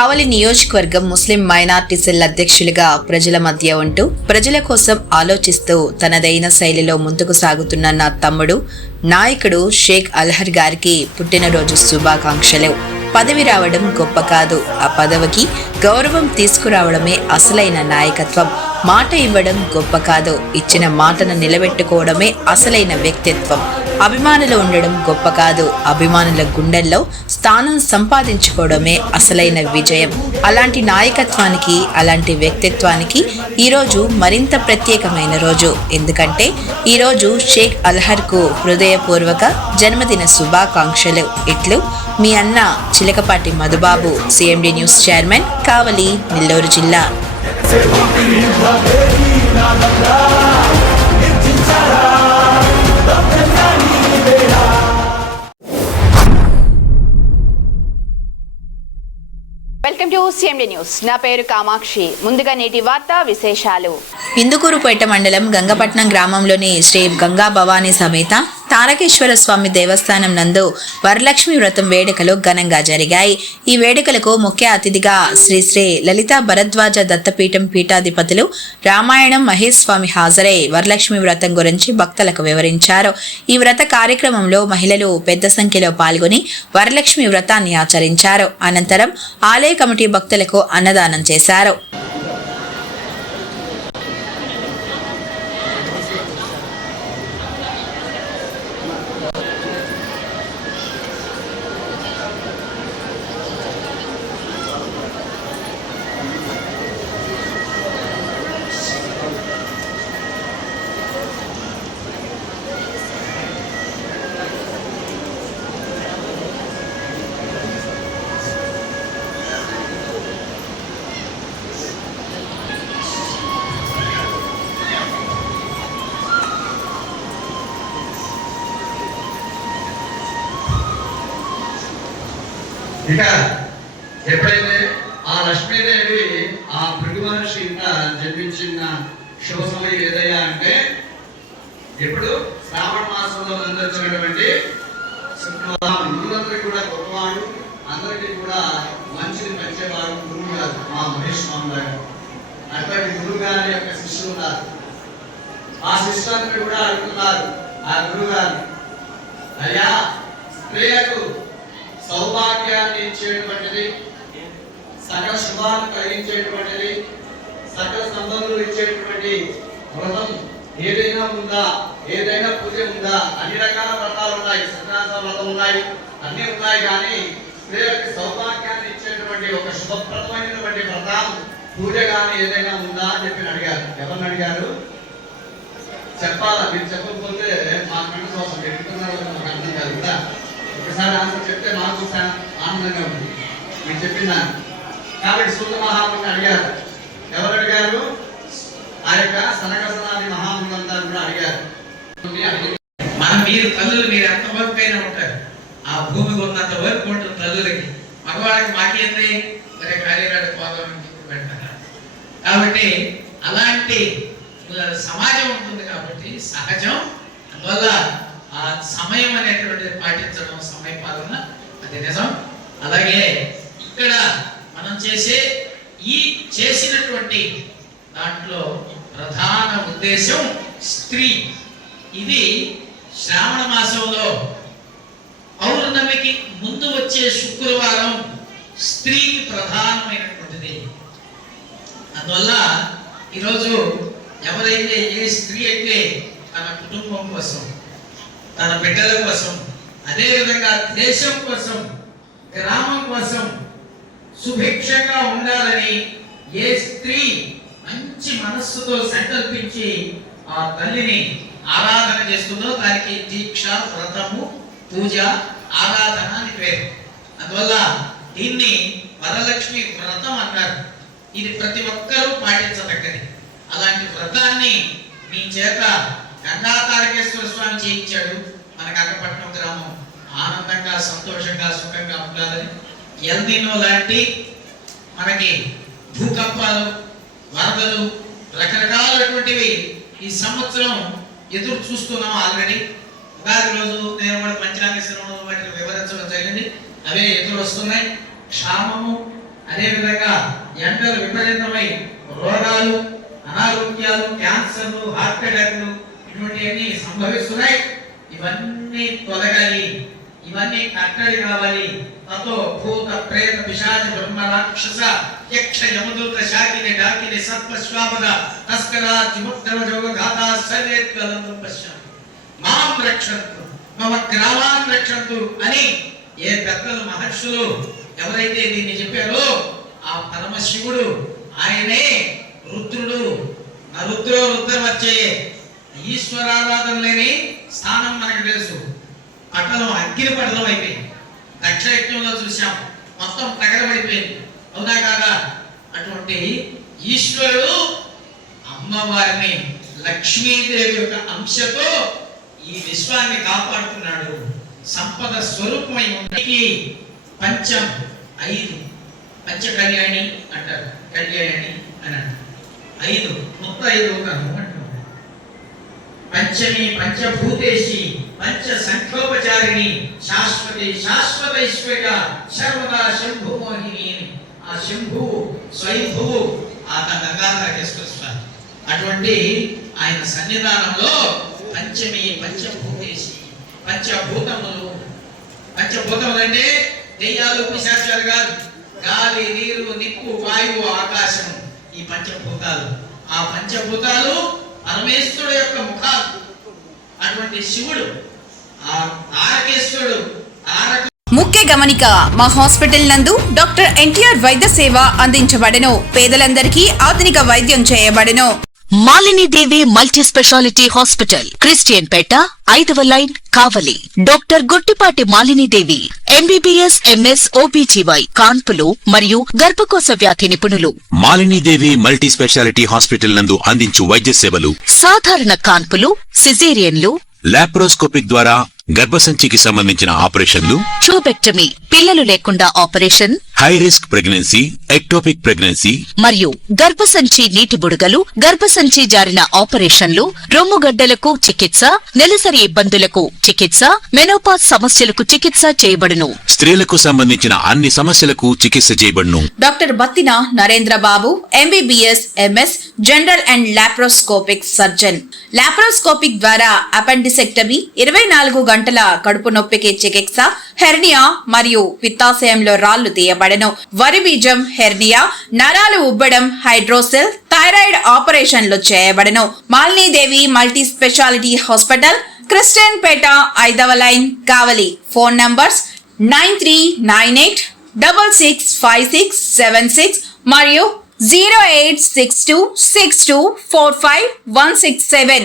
కావలి నియోజకవర్గం ముస్లిం minority cell అధ్యక్షులుగా ప్రజల మధ్య ఉంటూ ప్రజల కోసం ఆలోచిస్తూ తనదైన శైలిలో ముందుకు సాగుతున్న నా తమ్ముడు నాయకుడు షేక్ అల్హర్ గారికి పుట్టినరోజు శుభాకాంక్షలు. పదవి రావడం గొప్ప కాదు, ఆ పదవికి గౌరవం తీసుకురావడమే అసలైన నాయకత్వం. మాట ఇవ్వడం గొప్ప కాదు, ఇచ్చిన మాటను నిలబెట్టుకోవడమే అసలైన వ్యక్తిత్వం. అభిమానులు ఉండడం గొప్ప కాదు, అభిమానుల గుండెల్లో స్థానం సంపాదించుకోవడమే అసలైన విజయం. అలాంటి నాయకత్వానికి, అలాంటి వ్యక్తిత్వానికి ఈరోజు మరింత ప్రత్యేకమైన రోజు. ఎందుకంటే ఈరోజు షేక్ అల్హర్కు హృదయపూర్వక జన్మదిన శుభాకాంక్షలు. ఇట్లు మీ అన్న Chilakapati Madhubabu, CMD news chairman, Kavali, Nellore జిల్లా. Welcome to CMD news. నా పేరు కామాక్షి. ముందుగా నేటి వార్తా విశేషాలు. ఇందుకూరుపేట మండలం గంగపట్నం గ్రామంలోని శ్రీ గంగా భవానీ సమేత తారకేశ్వర స్వామి దేవస్థానం నందు వరలక్ష్మి వ్రతం వేడుకలు ఘనంగా జరిగాయి. ఈ వేడుకలకు ముఖ్య అతిథిగా శ్రీ శ్రీ లలితా భరద్వాజ దత్తపీఠం పీఠాధిపతులు రామాయణం మహేష్ స్వామి హాజరై వరలక్ష్మి వ్రతం గురించి భక్తులకు వివరించారు. ఈ వ్రత కార్యక్రమంలో మహిళలు పెద్ద సంఖ్యలో పాల్గొని వరలక్ష్మి వ్రతాన్ని ఆచరించారు. అనంతరం ఆలయ కమిటీ భక్తులకు అన్నదానం చేశారు. ఇక ఎప్పుడైతే ఆ లక్ష్మీదేవి ఆ భృగు మహర్షి జన్మించిన శుభ సమయం ఏదయ్యా అంటే ఇప్పుడు శ్రావణ మాసంలో వచ్చినటువంటి శుక్రవారం కూడా గొప్పవాడు, అందరికీ కూడా మంచిని పంచేవాడు గురువు గారు మా మహేష్ స్వామి గారు. అటువంటి గురువు గారి యొక్క శిష్యులు ఉన్నారు. ఆ శిష్యులందరూ కూడా అడుగుతున్నారు ఆ గురువు గారు, అయ్యా స్త్రీలకు సౌభాగ్యాన్ని ఇచ్చేటువంటిది, సకల శుభాలను కలిగించేటువంటిది, సకల సంబంధులు ఇచ్చేటువంటి వ్రతం ఏదైనా ఉందా, ఏదైనా పూజ ఉందా? అన్ని రకాల వ్రతాలు ఉన్నాయి, సత్యనారాయణ వ్రతం ఉన్నాయి, అన్ని ఉన్నాయి. కానీ స్త్రీలకు సౌభాగ్యాన్ని ఇచ్చేటువంటి ఒక శుభప్రదమైనటువంటి వ్రతం పూజ కానీ ఏదైనా ఉందా అని చెప్పి అడిగారు. ఎవరిని అడిగారు చెప్పాలా? మీరు చెప్పకపోతే మా కన్నా కోసం పెట్టుకున్నారు మాకు అర్థం కాదు కదా. ఒకసారి ఆన్సర్ చెప్తే మాకు ఆనందంగా ఉంది మీరు చెప్పిందా. కాబట్టి సూత మహాముని అడిగారు. ఎవరు అడిగారు? ఆ యొక్క సనకసనాది మహాములంతా కూడా అడిగారు. మీరు తల్లులు మీరు ఎంత వరకు అయినా ఉంటారు, ఆ భూమి ఉన్నంత వరకు ఉంటుంది తల్లులకి. మగవాడికి మాకేంది మరి కార్యరాడు పోదామని పెడతారు. కాబట్టి అలాంటి సమాజం ఉంటుంది కాబట్టి సహజం. అందువల్ల ఆ సమయం అనేటువంటిది పాటించడం, సమయ పాలన అది నిజం. అలాగే ఇక్కడ మనం చేసినటువంటి దాంట్లో ప్రధాన ఉద్దేశం స్త్రీ. ఇది శ్రావణ మాసంలో పౌర్ణమికి ముందు వచ్చే శుక్రవారం స్త్రీకి ప్రధానమైనటువంటిది. అందువల్ల ఈరోజు ఎవరైతే ఏ స్త్రీ అయితే తన కుటుంబం కోసం, తన బిడ్డల కోసం, అదేవిధంగా దేశం కోసం, గ్రామం కోసం సుభిక్షంగా ఉండాలని ఏ స్త్రీ మంచి మనస్సుతో సంకల్పించి ఆ తల్లిని ఆరాధన చేస్తుందో దానికి దీక్ష, వ్రతము, పూజ, ఆరాధన అని పేరు. అందువల్ల దీన్ని వరలక్ష్మి వ్రతం అన్నారు. ఇది ప్రతి ఒక్కరూ పాటించదగ్గది. అలాంటి వ్రతాన్ని మీ చేత గంగా తారకేశ్వర స్వామి చేయించాడు. మన గంగపట్నం గ్రామం ఆనందంగా, సంతోషంగా, సుఖంగా ఉండాలని. ఎల్నినో లాంటి మనకి భూకంపాలు, వరదలు, రకరకాలటువంటివి ఈ సంవత్సరం ఎదురు చూస్తున్నాం ఆల్రెడీ. ఉగాది రోజు నేను కూడా పంచనాగేశ్వరం వాటిని వివరించడం జరిగింది. అవే ఎదురు వస్తున్నాయి. క్షామము, అదేవిధంగా ఎండలు విపరీతమై రోగాలు, అనారోగ్యాలు, క్యాన్సర్లు, హార్ట్ అటాక్లు ఇటువంటివన్నీ సంభవిస్తున్నాయి. ఇవన్నీ తొలగాలి, ఇవన్నీ కట్టడి కావాలి. తతో భూత ప్రేత పిశాచ బ్రహ్మ రాక్షస యక్ష యమదూత శాకిని డాకిని సర్ప శ్వాపద తస్కర జిముక్తవ జోగ ఘాతా సర్వేత్కలంతం పశ్యామి మాం రక్షంతు మమ గ్రామాన్ రక్షంతు అని ఏ పెద్దలు మహర్షులు ఎవరైతే దీన్ని చెప్పారో ఆ పరమశివుడు ఆయనే రుద్రుడు. రుద్రో రుద్రమచ్చే ఈశ్వరారాధన లేని స్థానం మనకు తెలుసు. పట్టణం అగ్ని పట్టణం అయిపోయింది. దక్షయజ్ఞంలో చూసాం, మొత్తం తగలబడిపోయింది. అవునా కాదా? అటువంటి ఈశ్వరుడు అమ్మవారిని లక్ష్మీదేవి యొక్క అంశతో ఈ విశ్వాన్ని కాపాడుతున్నాడు. సంపద స్వరూపమై ఉన్నకి పంచం 5 పంచ కళ్యాణి అంటారు. కళ్యాణి అని అంటారు. 5 మొత్తం 5 అంటున్నారు. పంచమి పంచభూతేషి పంచ సంఖ్యోపచారిణి శాశ్వతి శాశ్వతైశ్వర్య సర్వదా శంభుమోహిని. ఆ శంభు స్వయంభువు ఆ గంగాధరేశ్వర స్వామి. అటువంటి ఆయన సన్నిధానంలో పంచమి పంచభూతేషి పంచభూతములు. పంచభూతములు అంటే దెయ్యాలు, పిశాచాలు కాదు. గాలి, నీరు, నిప్పు, వాయువు, ఆకాశం, ఈ పంచభూతాలు. ఆ పంచభూతాలు పరమేశ్వరుడు యొక్క ముఖాలు. అటువంటి శివుడు ఆ తారకేశ్వరుడు. ముఖ్య గమనిక, మా హాస్పిటల్ నందు డాక్టర్ ఎన్టీఆర్ వైద్య సేవ అందించబడెను. పేదలందరికీ ఆధునిక వైద్యం చేయబడెను. Malinidevi multi speciality hospital, Christian Peta, 5వ line, Kavali. Doctor Guttipati Malinidevi MBBS, MS, OBGY, కాన్పులు మరియు గర్భకోశ వ్యాధి నిపుణులు. మాలినీదేవి మల్టీ స్పెషాలిటీ హాస్పిటల్ నందు అందించు వైద్య సేవలు: సాధారణ కాన్పులు, సిజేరియన్లు, లాప్రోస్కోపిక్ ద్వారా గర్భసంచికి సంబంధించిన ఆపరేషన్లు, ట్యూబెక్టమీ, పిల్లలు లేకుండా operation, high risk pregnancy, ectopic pregnancy మరియు గర్భసంచి నీటి బుడగలు, గర్భసంచి జారిన ఆపరేషన్లు, రొమ్ముగడ్డలకు చికిత్స, నెలసరి ఇబ్బందులకు చికిత్స, మెనోపాజ్ సమస్యలకు చికిత్స చేయబడును. స్త్రీలకు సంబంధించిన అన్ని సమస్యలకు చికిత్స చేయబడును. Doctor Battina Narendra Babu MBBS, MS, general and laparoscopic surgeon. Laparoscopic ద్వారా అపెండిసెక్టమీ, 24 గంటల కడుపు నొప్పికి చికిత్స, హెర్నియా మరియు పిత్తాశయంలో రాళ్లు తీయబడెను. వరి బీజం, హెర్నియా, నరాలు ఉబ్బడం, హైడ్రోసెల్, థైరాయిడ్ ఆపరేషన్లు చేయబడెను. Malinidevi multi speciality hospital, Christian Peta, 5వ లైన్, కావలి. ఫోన్ నంబర్స్ 9398665676 మరియు 08626245167.